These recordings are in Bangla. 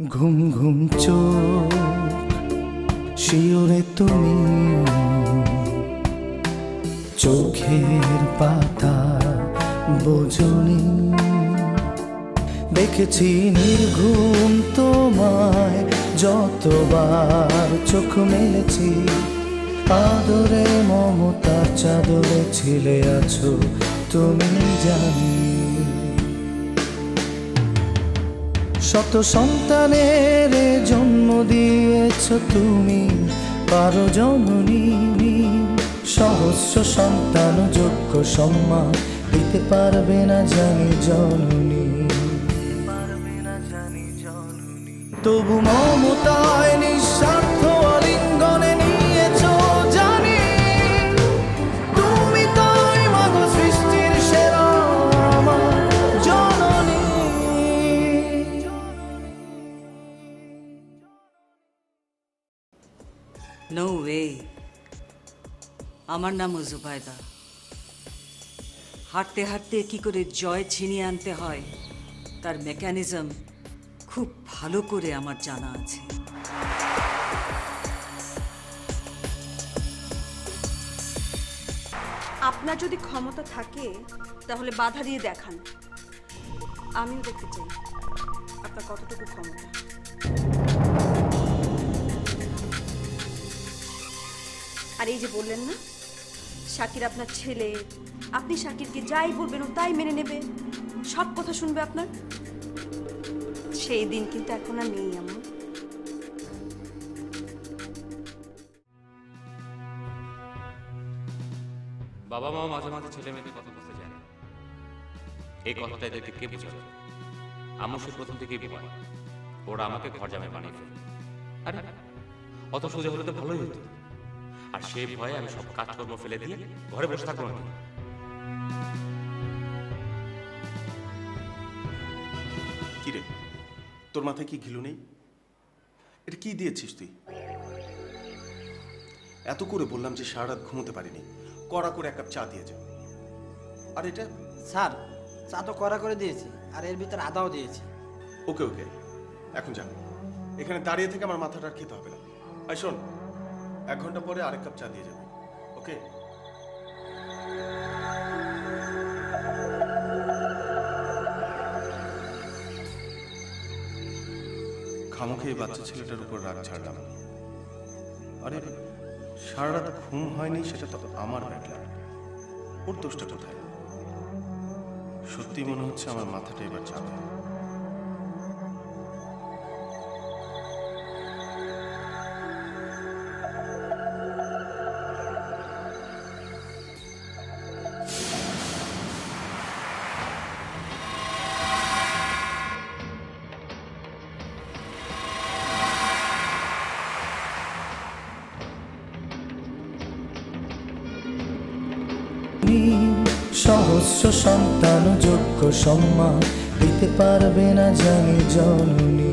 ঘুম ঘুম চোখ শিওরে তুমি চোখের পাতা বোঝনি দেখেছি নির্ঘুম তোমায় যতবার চোখ মেলেছি আদরে মমতার চাদরে ছিলে আছো তুমি জানি শত সন্তানের জন্ম দিয়েছ তুমি পারো জননী সহস্র সন্তান যোগ্য সম্মান দিতে পারবে না জানি জননী তবু মমতায় নিঃস্বার্থ আলিঙ্গনে নিয়েছ জানি তুমি তাই মাগো সৃষ্টির সেরা আমার জননী নো ওয়ে আমার নামও জুবাইদা হাঁটতে হাঁটতে কি করে জয় ছিনিয়ে আনতে হয় তার মেকানিজম খুব ভালো করে আমার জানা আছে আপনার যদি ক্ষমতা থাকে তাহলে বাধা দিয়ে দেখান আমিও দেখতে চাই আপনার কতটুকু ক্ষমতা আর এই যে বললেন না শাকির আপনার ছেলে আপনি শাকিরকে যাই বলবেন ও তাই মেনে নেবে সব কথা শুনবে আপনার সেই দিন কিন্তু এখন আর নেই আমার বাবা মা মাঝে মাঝে ছেলে মেয়েদের কথা বলতে যায় না এই কথাটা এদেরকে কে বুঝাবে আমার সে প্রথম থেকেই ভয় ওরা আমাকে ঘর জামাই বানিয়ে ফেলে আরে অত সোজা হলে তো ভালোই হতো আর সেই ভয়ে আমি সব কাজকর্ম ফেলে দিয়ে ঘরে বসে থাকবো না কিরে তোর মাথায় কি ঘিলু নেই এটা কি দিয়েছিস তুই এত করে বললাম যে সারা রাত ঘুমোতে পারিনি কড়া করে এক কাপ চা দিয়ে যাও আর এটা স্যার চা তো কড়া করে দিয়েছি আর এর ভিতর আদাও দিয়েছি ওকে ওকে এখন যা এখানে দাঁড়িয়ে থেকে আমার মাথাটা আর খেতে হবে না আর শোন 1 ঘন্টা পরে আরেক কাপ চা দিয়ে যাবে ওকে খামুখে এই বাচ্চা ছেলেটার উপর রাগ ছাড়লাম আরে সারা রাত ঘুম হয়নি সেটা তো আমার ব্যাটলার ওর দোষটা কোথায় সত্যি মনে হচ্ছে আমার মাথাটা এবার যাবে সহস্র সন্তান যোগ্য সম্মান দিতে পারবে না জানি জননী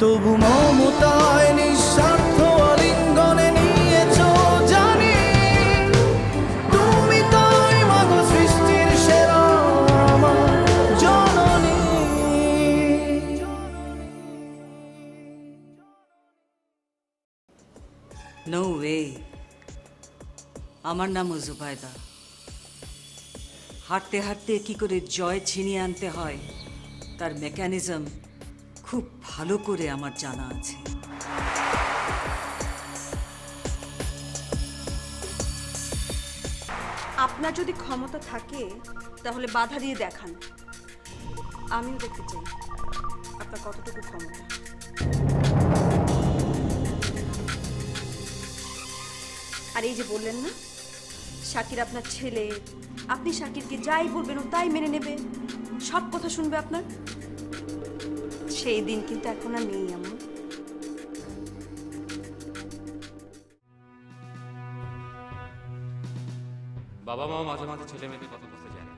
তবু মমতায় নিঃস্বার্থ আলিঙ্গনে নিয়েছ জানি তুমি তাই মাগো সৃষ্টির সেরা আমার জননী নো ওয়ে আমার নামও জুবাইদা হাঁটতে হাঁটতে কি করে জয় ছিনিয়ে আনতে হয় তার মেকানিজম খুব ভালো করে আমার জানা আছে আপনার যদি ক্ষমতা থাকে তাহলে বাধা দিয়ে দেখান আমিও দেখতে চাই আপনার কতটুকু ক্ষমতা আর এই যে বললেন না শাকির আপনার ছেলে আপনি শাকিরকে যাই বলবেন ও তাই মেনে নেবে সব কথা শুনবে আপনার সেই দিন কিন্তু এখন আর নেই আমার বাবা মা মাঝে মাঝে ছেলে মেয়েদের কথা বলতে যায় না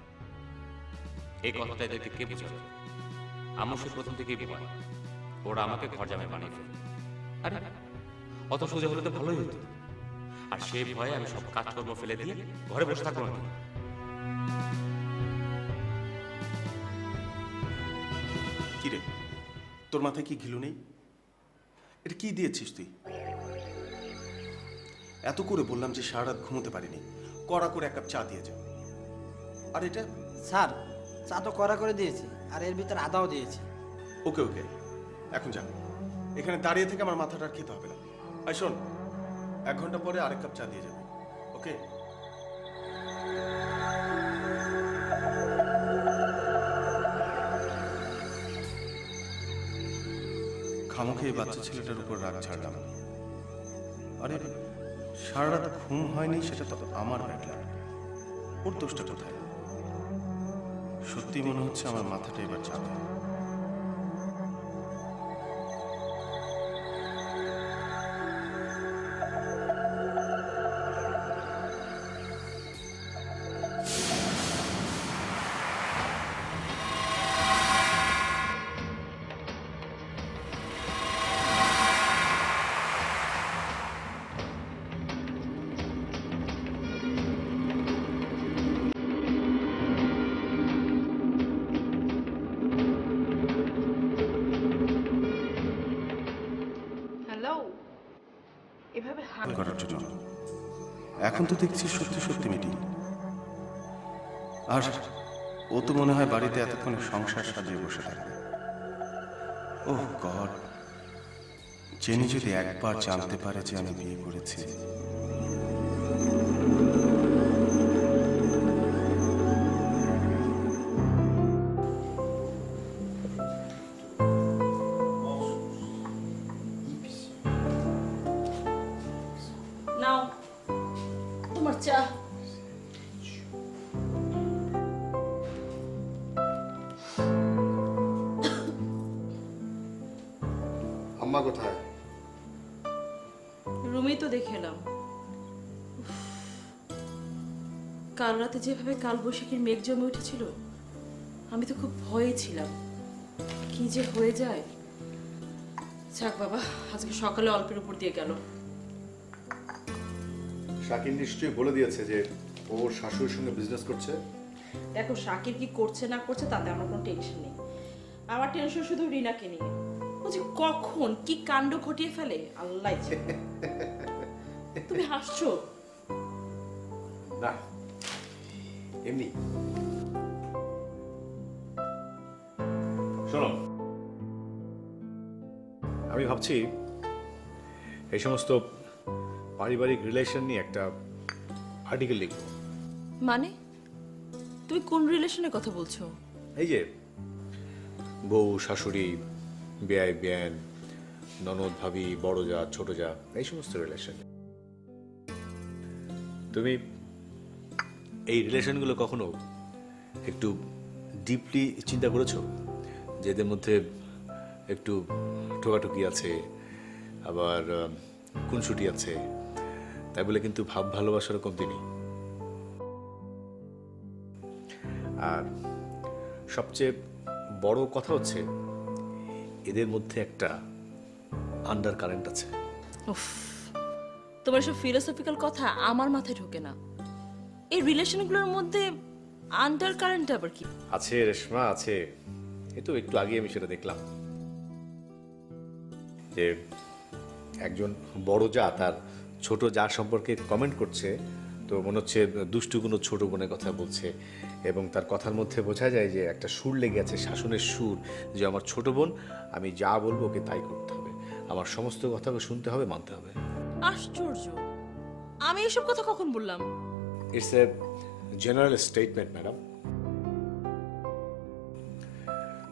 এই কথাটা এদেরকে কে বুঝাবে আমার সে প্রথম থেকেই ভয় ওরা আমাকে ঘর জামাই বানিয়ে ফেলে আরে অত সোজা হলে তো ভালোই হতো আর সেই ভয়ে আমি সব কাজকর্ম ফেলে দিয়ে ঘরে বসে থাকবো না। কি রে, তোর মাথায় কি ঘিলু নেই? এটা কি দিয়েছিস তুই? এত করে বললাম যে সারা রাত ঘুমোতে পারিনি, কড়া করে এক কাপ চা দিয়ে যাও। আর এটা স্যার, চা তো কড়া করে দিয়েছি, আর এর ভিতর আদাও দিয়েছি। ওকে ওকে, এখন যা, এখানে দাঁড়িয়ে থেকে আমার মাথাটা আর খেতে হবে না। আর শোন, 1 ঘন্টা পরে আরেক কাপ চা দিয়ে যাবে, ওকে? খামোখে এই বাচ্চা ছেলেটার উপর রাগ ছাড়লাম। আরে সারা রাত ঘুম হয়নি, সেটা তো আমার ব্যাটলার। ওর দোষটা কোথায়? সত্যি মনে হচ্ছে আমার মাথাটা এবার চাপে। করার জন্য এখন তো দেখছি সত্যি সত্যি মিটিং। আর ও তো মনে হয় বাড়িতে এতক্ষণে সংসার সাজিয়ে বসে থাকবে। ওহ গড, জেনি যদি একবার জানতে পারে যে আমি বিয়ে করেছি। নাও তোমার চা। আম্মা কোথায়? রুমেই তো দেখে এলাম। কাল রাতে যেভাবে কালবৈশাখীর মেঘ জমে উঠেছিল, আমি তো খুব ভয়ে ছিলাম কি যে হয়ে যায়। যাক বাবা, আজকে সকালে অল্পের উপর দিয়ে গেল। শাকির নিশ্চয়ই বলে দিয়েছে যে ও শাশুড়ির সঙ্গে বিজনেস করছে। দেখো, শাকির কি করছে না করছে তাতে আমার কোনো টেনশন নেই। আমার টেনশন শুধু রিনাকে নিয়ে। ও যে কখন কি কাণ্ড ঘটিয়ে ফেলে আল্লাহ জানে। তুমি হাসছো? না, এমনি। শোনো, আমি ভাবছি এই সমস্ত পারিবারিক রিলেশন নিয়ে একটা আর্টিকেল লিখব। মানে তুমি কোন রিলেশনের কথা বলছো? এই যে বউ শাশুড়ি, বেয়াই বেয়ান, ননদ ভাবি, বড় যা ছোট যা, এই সমস্ত রিলেশন। তুমি এই রিলেশনগুলো কখনো একটু ডিপলি চিন্তা করেছো? যে এদের মধ্যে একটু ঠোকাঠুকি আছে, আবার খুনসুটি আছে, তাই বলে কিন্তু ভাব ভালোবাসার কমতি নেই। আর সবচেয়ে বড় কথা হচ্ছে এদের মধ্যে একটা আন্ডার কারেন্ট আছে। উফ, তোমার সব ফিলোসফিক্যাল কথা আমার মাথায় ঢোকে না। এই রিলেশনগুলোর মধ্যে আন্ডার কারেন্ট আবার কি? আছে রেশমা, আছে। এই তো একটু আগে আমি সেটা দেখলাম যে একজন বড় যা তার ছোট যা সম্পর্কে কমেন্ট করছে, তো মনে হচ্ছে দুষ্টু কোনো ছোট বোনের কথা বলছে, এবং তার কথার মধ্যে বোঝা যায় যে একটা সুর লেগে আছে, শাসনের সুর, যে আমার ছোট বোন, আমি যা বলবো ওকে তাই করতে হবে, আমার সমস্ত কথা শুনতে হবে, মানতে হবে। আশ্চর্য, আমি এসব কথা কখন বললাম? It's a general statement madam.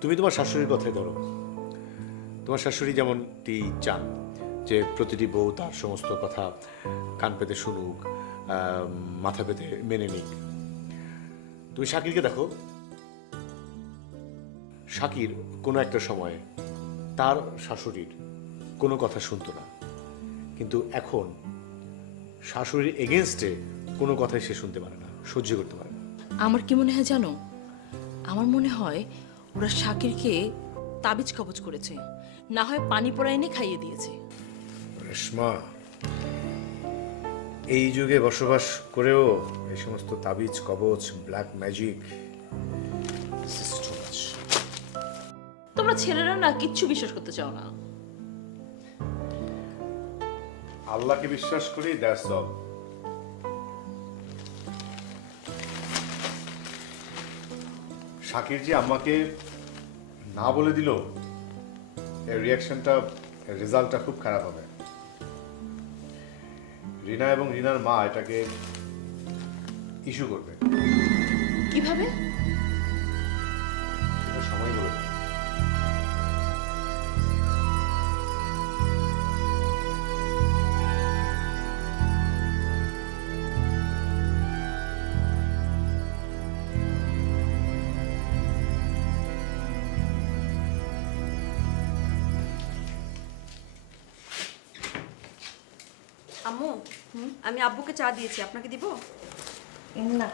তুমি তোমার শাশুড়ির কথাই ধরো। তোমার শাশুড়ি যেমনটি চান যে প্রতিটি বউ তার সমস্ত কথা কান পেতে শুনুক, মাথা পেতে মেনে নিক। তুমি শাকিরকে দেখো, শাকির কোনো একটা সময়ে তার শাশুড়ির কোনো কথা শুনতো না, কিন্তু এখন শাশুড়ির এগেনস্টে কোনো কথাই সে শুনতে পারে না, সহ্য করতে পারে না। আমার কি মনে হয় জানো? আমার মনে হয় ওরা শাকিরকে তাবিজ কবজ করেছে, না হয় পানি পড়া এনে খাইয়ে দিয়েছে। রেশমা, এই যুগে বসবাস করেও এই সমস্ত তাবিজ কবচ ব্ল্যাক ম্যাজিক তোমরা ছেলেরা না কিচ্ছু বিশ্বাস করতে চাও না। আল্লাহকে বিশ্বাস করি, দ্যাটস অল। শাকির জি আম্মাকে না বলে দিল, এর রিয়াকশনটা, রেজাল্টটা খুব খারাপ হবে। রিনা এবং রিনার মা এটাকে ইস্যু করবে। কিভাবে? সেটা সময় বলে দেবে। আম্মু, আমি আব্বুকে চা দিয়েছি, আপনাকে দিব? না,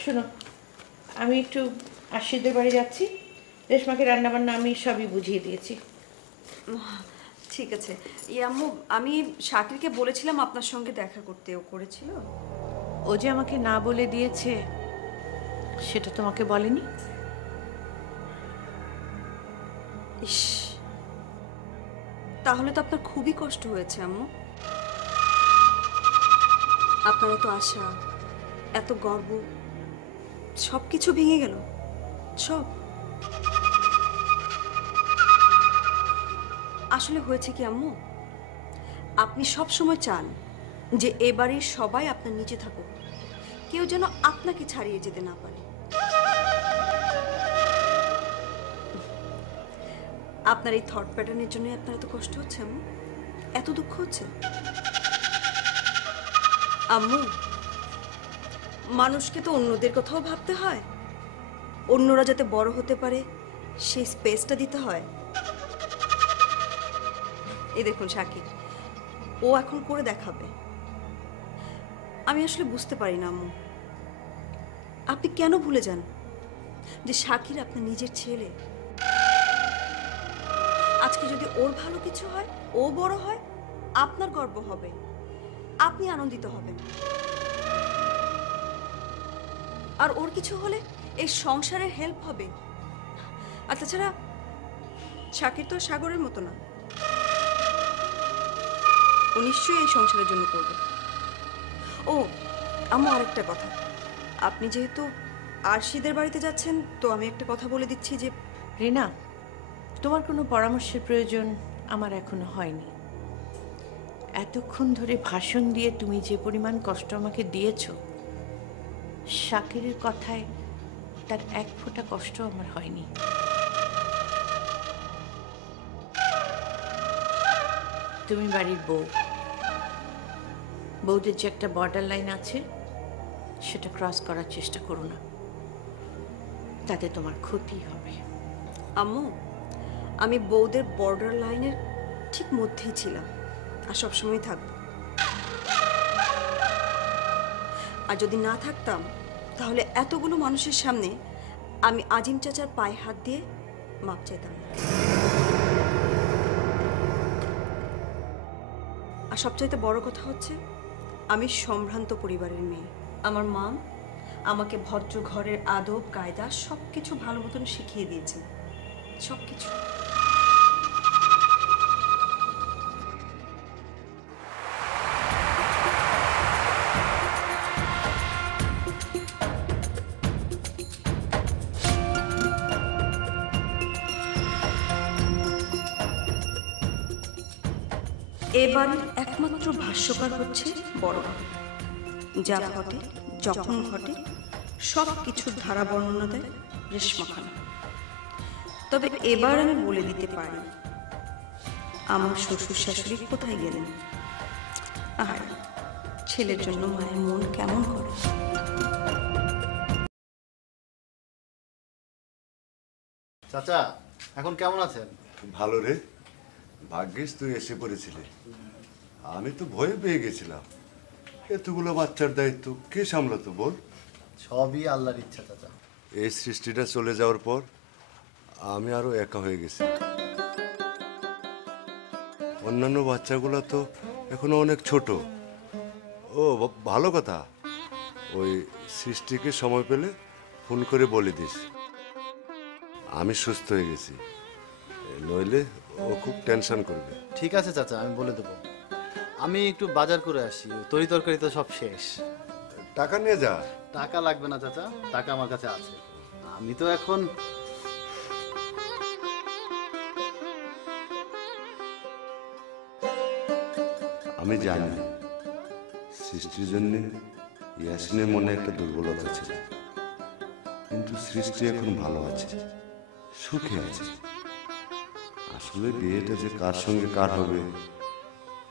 শোনো, আমি একটু আশিদের বাড়ি যাচ্ছি। রেশমাকে রান্নাবান্না আমি সবই বুঝিয়ে দিয়েছি। ঠিক আছে। আম্মু, আমি শাকিরকে বলেছিলাম আপনার সঙ্গে দেখা করতে, ও করেছিল? ও যে আমাকে না বলে দিয়েছে সেটা তোমাকে বলেনি? ইস, তাহলে তো আপনার খুবই কষ্ট হয়েছে আম্মু। আপনার এত আশা, এত গর্ব, সব কিছু ভেঙে গেল, সব। আসলে হয়েছে কি আম্মু, আপনি সব সময় চান যে এ বাড়ির সবাই আপনার নিচে থাকুক, কেউ যেন আপনাকে ছাড়িয়ে যেতে না পারে। আপনার এই থট প্যাটার্নের জন্য আপনার এত কষ্ট হচ্ছে আম্মু, এত দুঃখ হচ্ছে? আম্মু, মানুষকে তো অন্যদের কথাও ভাবতে হয়, অন্যরা যাতে বড় হতে পারে সেই স্পেসটা দিতে হয়। এই দেখুন শাকির, ও এখন করে দেখাবে। আমি আসলে বুঝতে পারি না আম্মু, আপনি কেন ভুলে যান যে শাকির আপনার নিজের ছেলে। আজকে যদি ওর ভালো কিছু হয়, ও বড় হয়, আপনার গর্ব হবে, আপনি আনন্দিত হবেন। আর ওর কিছু হলে এই সংসারের হেল্প হবে। আর তাছাড়া শাকির তো সাগরের মতো না, ও নিশ্চয়ই এই সংসারের জন্য করবে। ও আমার আরেকটা কথা, আপনি যেহেতু আরশিদের বাড়িতে যাচ্ছেন, তো আমি একটা কথা বলে দিচ্ছি যে রিনা, তোমার কোনো পরামর্শের প্রয়োজন আমার এখনো হয়নি। এতক্ষণ ধরে ভাষণ দিয়ে তুমি যে পরিমাণ কষ্ট আমাকে দিয়েছো, শাকিরের কথায় তার এক ফোঁটা কষ্ট আমার হয়নি। তুমি বাড়ির বউ, বউদের যে একটা বর্ডার লাইন আছে সেটা ক্রস করার চেষ্টা করো না, তাতে তোমার ক্ষতি হবে। আম্মু, আমি বউদের বর্ডার লাইনের ঠিক মধ্যেই ছিলাম আর সবসময় থাকবো। আর যদি না থাকতাম তাহলে এতগুলো মানুষের সামনে আমি আজিম চাচার পায়ে হাত দিয়ে মাপ চাইতাম না। আর সবচাইতে বড় কথা হচ্ছে, আমি সম্ভ্রান্ত পরিবারের মেয়ে। আমার মা আমাকে ভদ্র ঘরের আদব কায়দা সবকিছু ভালো মতন শিখিয়ে দিয়েছে, সবকিছু। এবারের একমাত্র ভাষ্যকার হচ্ছে বড় বাবা। যা ঘটে, যখন ঘটে, সব কিছুর ধারা বর্ণনা দেয় রেশমা খান। তবে এবার আমি বলে দিতে পারি, আমার শ্বশুর শাশুড়ি কোথায় গেলেন, আর ছেলের জন্য মায়ের মন কেমন করে। চাচা, এখন কেমন আছেন? ভালো রে, ভাগ্যিস তুই এসে পড়েছিলি। আমি তো ভয়ে পেয়ে গেছিলাম। এতগুলো বাচ্চার দায়িত্ব কে সামলাতো বল? সবই আল্লাহর ইচ্ছা চাচা। এই সৃষ্টিটা চলে যাওয়ার পর আমি আরো একা হয়ে গেছি। অন্যান্য বাচ্চাগুলো তো এখনো অনেক ছোট, ও ভালো কথা। ওই সৃষ্টিকে সময় পেলে ফোন করে বলে দিস আমি সুস্থ হয়ে গেছি, নইলে ও খুব টেনশন করবে। ঠিক আছে চাচা, আমি বলে দেবো। আমি একটু বাজার করে আসি, তরি তরকারি তো সব শেষ। টাকা নিয়ে যা। টাকা লাগবে না চাচা, টাকা আমার কাছে আছে। আমি তো এখন আমি জানি সৃষ্টির জন্য ইয়াসিনের মনে একটা দুর্বলতা ছিল, কিন্তু সৃষ্টি এখন ভালো আছে, সুখে আছে। আসলে বিয়েটা যে কার সঙ্গে কার হবে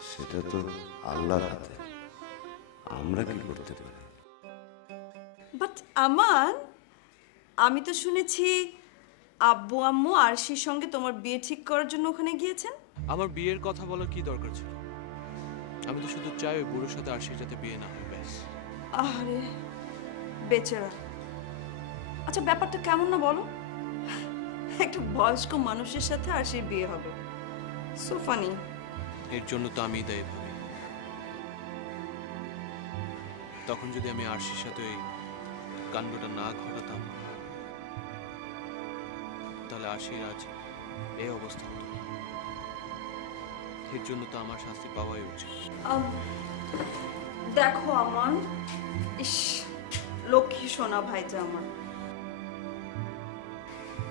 সেটা তো আল্লাহর হাতে, আমরা কি করতে পারি। বাট আমান, আমি তো শুনেছি আব্বু আম্মু আরশির সঙ্গে তোমার বিয়ে ঠিক করার জন্য ওখানে গিয়েছেন। আমার বিয়ের কথা বলার কি দরকার ছিল? আমি তো শুধু চাই ওই বুড়োর সাথে আরশির যাতে বিয়ে না হয়, ব্যাস। আরে বেচারা। আচ্ছা ব্যাপারটা কেমন না বলো, একটা বয়স্ক মানুষের সাথে আরশির বিয়ে হবে, সো ফানি। এর জন্য তো আমি দায়ী ভাবি। তখন যদি আমি আরশির সাথে ওই কাণ্ডটা না ঘটাতাম, তাহলে আরশির আজ এই অবস্থা হতো। এর জন্য তো আমার শাস্তি পাওয়াই উচিত। দেখো আমান, ইস লক্ষ্মী সোনা ভাইটা আমার,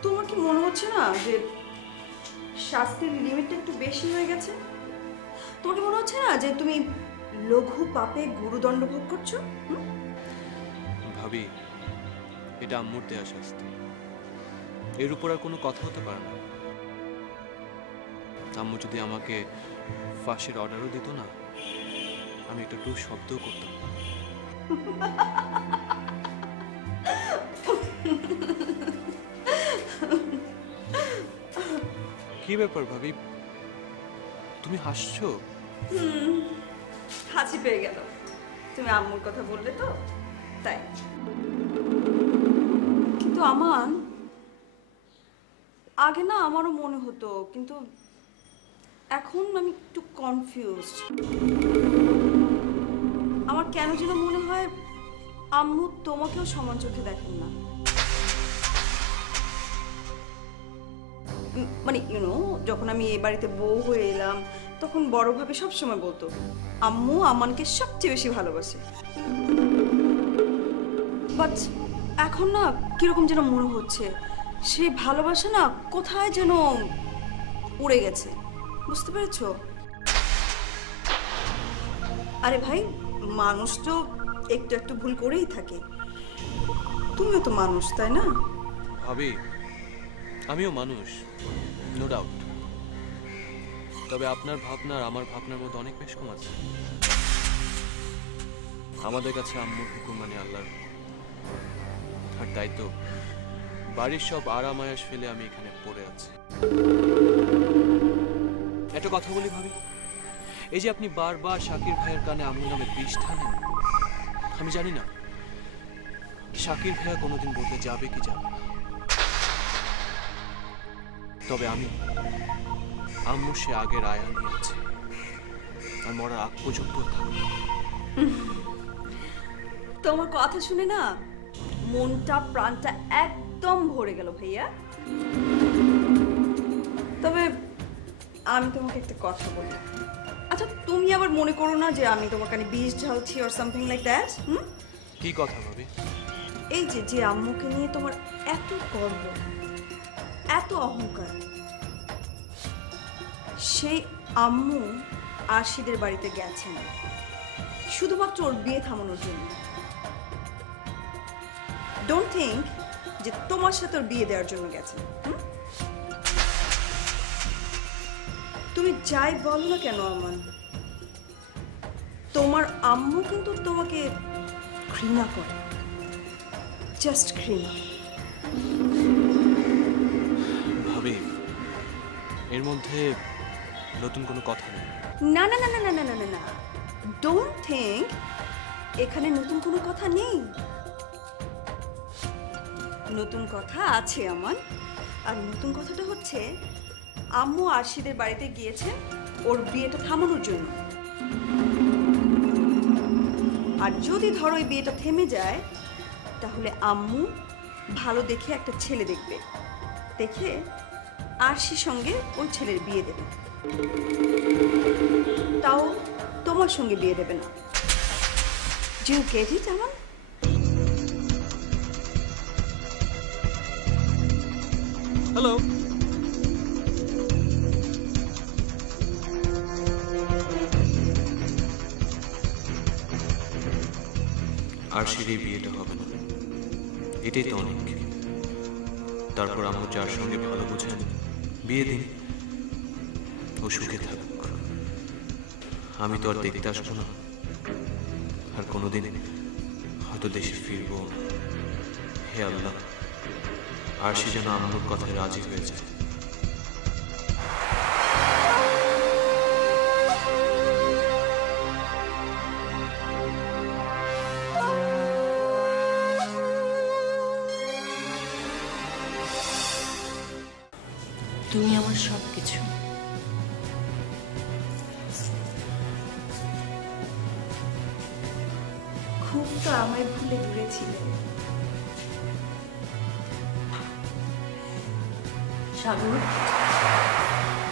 তোমার কি মনে হচ্ছে না যে শাস্তির লিমিটটা একটু বেশি হয়ে গেছে? তোমার কি মনে হচ্ছে না যে তুমি লঘু পাপে গুরুদণ্ড ভোগ করছো? ভাবি, এটা আম্মুর দেয়া শাস্তি, এর উপর আর কোনো কথা হতে পারে না। আম্মু যদি আমাকে ফাঁসির অর্ডারও দিত না, আমি একটা টু শব্দও করতাম। কি ব্যাপার ভাবি, তুমি হাসছো? হাসি পেয়ে গেল, তুমি আম্মুর কথা বললে তো তাই। কিন্তু আমান, আগে না আমারও মনে হতো, কিন্তু এখন আমি একটু কনফিউজড। আমার কেন যেন মনে হয় আম্মু তোমাকেও সমান চোখে দেখেন না। মানে ইউনো, যখন আমি এই বাড়িতে বউ হয়ে এলাম তখন বড়ভাবে সবসময় বলতো আম্মু আমানকে সবচেয়ে বেশি ভালোবাসে। বাট এখন না কিরকম যেন মনে হচ্ছে সে ভালোবাসা না কোথায় যেন উড়ে গেছে, বুঝতে পেরেছো? আরে ভাই, মানুষ তো একটু একটু ভুল করেই থাকে, তুমিও তো মানুষ, তাই না? ভাবি, আমিও মানুষ, নো ডাউট। তবে আপনার ভাবনা আর আমার ভাবনার মধ্যে অনেক বেশ কম আছে। আমাদের কাছে আম্মুর হুকুম মানে আল্লাহর, আর তাই তো বাড়ির সব আরাম আয়াস ফেলে আমি এখানে পড়ে আছি। একটা কথা বলি ভাবি, এই যে আপনি বারবার শাকির ভাইয়ের কানে আম্মু নামে বিষ ঢালেন, আমি জানি না শাকির ভাইয়া কোনোদিন বলতে যাবে কি যাবে না। তবে আমি আম্মু সে আগের আয়া নিয়ে আছে, আর মরার আগ পর্যন্ত থাকবে। তোমার কথা শুনে না মনটা প্রাণটা একদম ভরে গেল ভাইয়া। তবে আমি তোমাকে একটা কথা বলি, আচ্ছা তুমি আবার মনে করো না যে আমি তোমার কানে বিষ ঢালছি অর সামথিং লাইক দ্যাট। কি কথা ভাবি? এই যে আম্মুকে নিয়ে তোমার এত গর্ব, এত অহংকার, সেই আম্মু আরশিদের বাড়িতে গেছেন শুধুমাত্র ওর বিয়ে থামানোর জন্য। ডোন্ট থিঙ্ক যে তোমার সাথে ওর বিয়ে দেওয়ার জন্য গেছেন। তুমি যাই বলো না কেন আমান, তোমার আম্মু কিন্তু তোমাকে ঘৃণা করে, জাস্ট ঘৃণা। ভাবি, এর মধ্যে নতুন কোনো কথা নেই। না না না না না না না না, ডোন্ট থিঙ্ক এখানে নতুন কোনো কথা নেই। নতুন কথা আছে আমার, আর নতুন কথাটা হচ্ছে আম্মু আরশিদের বাড়িতে গিয়েছেন ওর বিয়েটা থামানোর জন্য। আর যদি ধরো ওই বিয়েটা থেমে যায় তাহলে আম্মু ভালো দেখে একটা ছেলে দেখবে, দেখে আরশির সঙ্গে ওই ছেলের বিয়ে দেবে, তাও তোমার সঙ্গে বিয়ে দেবে না। Do you get it Aman? Hello, আরশির এই বিয়েটা হবে না, এটাই তো অনেক। তারপর আমার যার সঙ্গে ভালো বোঝেন বিয়ে দিন, ও সুখে থাকুক। আমি তো আর দেখতে আসবো না, আর কোনোদিন হয়তো দেশে ফিরবো না। হে আল্লাহ, আরশি যেন আম্মুর কথায় রাজি হয়ে যায়। তুমি আমার সব কিছু। খুব তো আমায় ভুলে ঘুরেছিলে। সাগর,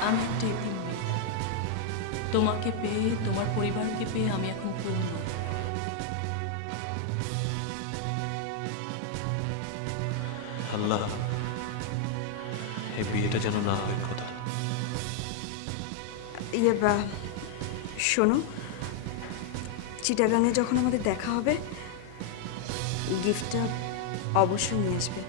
আমি একটা এতিম মেয়ে। তোমাকে পেয়ে, তোমার পরিবারকে পেয়ে আমি এখন পূর্ণ। আল্লাহ, এই বিয়েটা যেন না হয় খোদা। শোনো, চিটাগাঙে যখন আমাদের দেখা হবে গিফটটা অবশ্যই নিয়ে আসবে।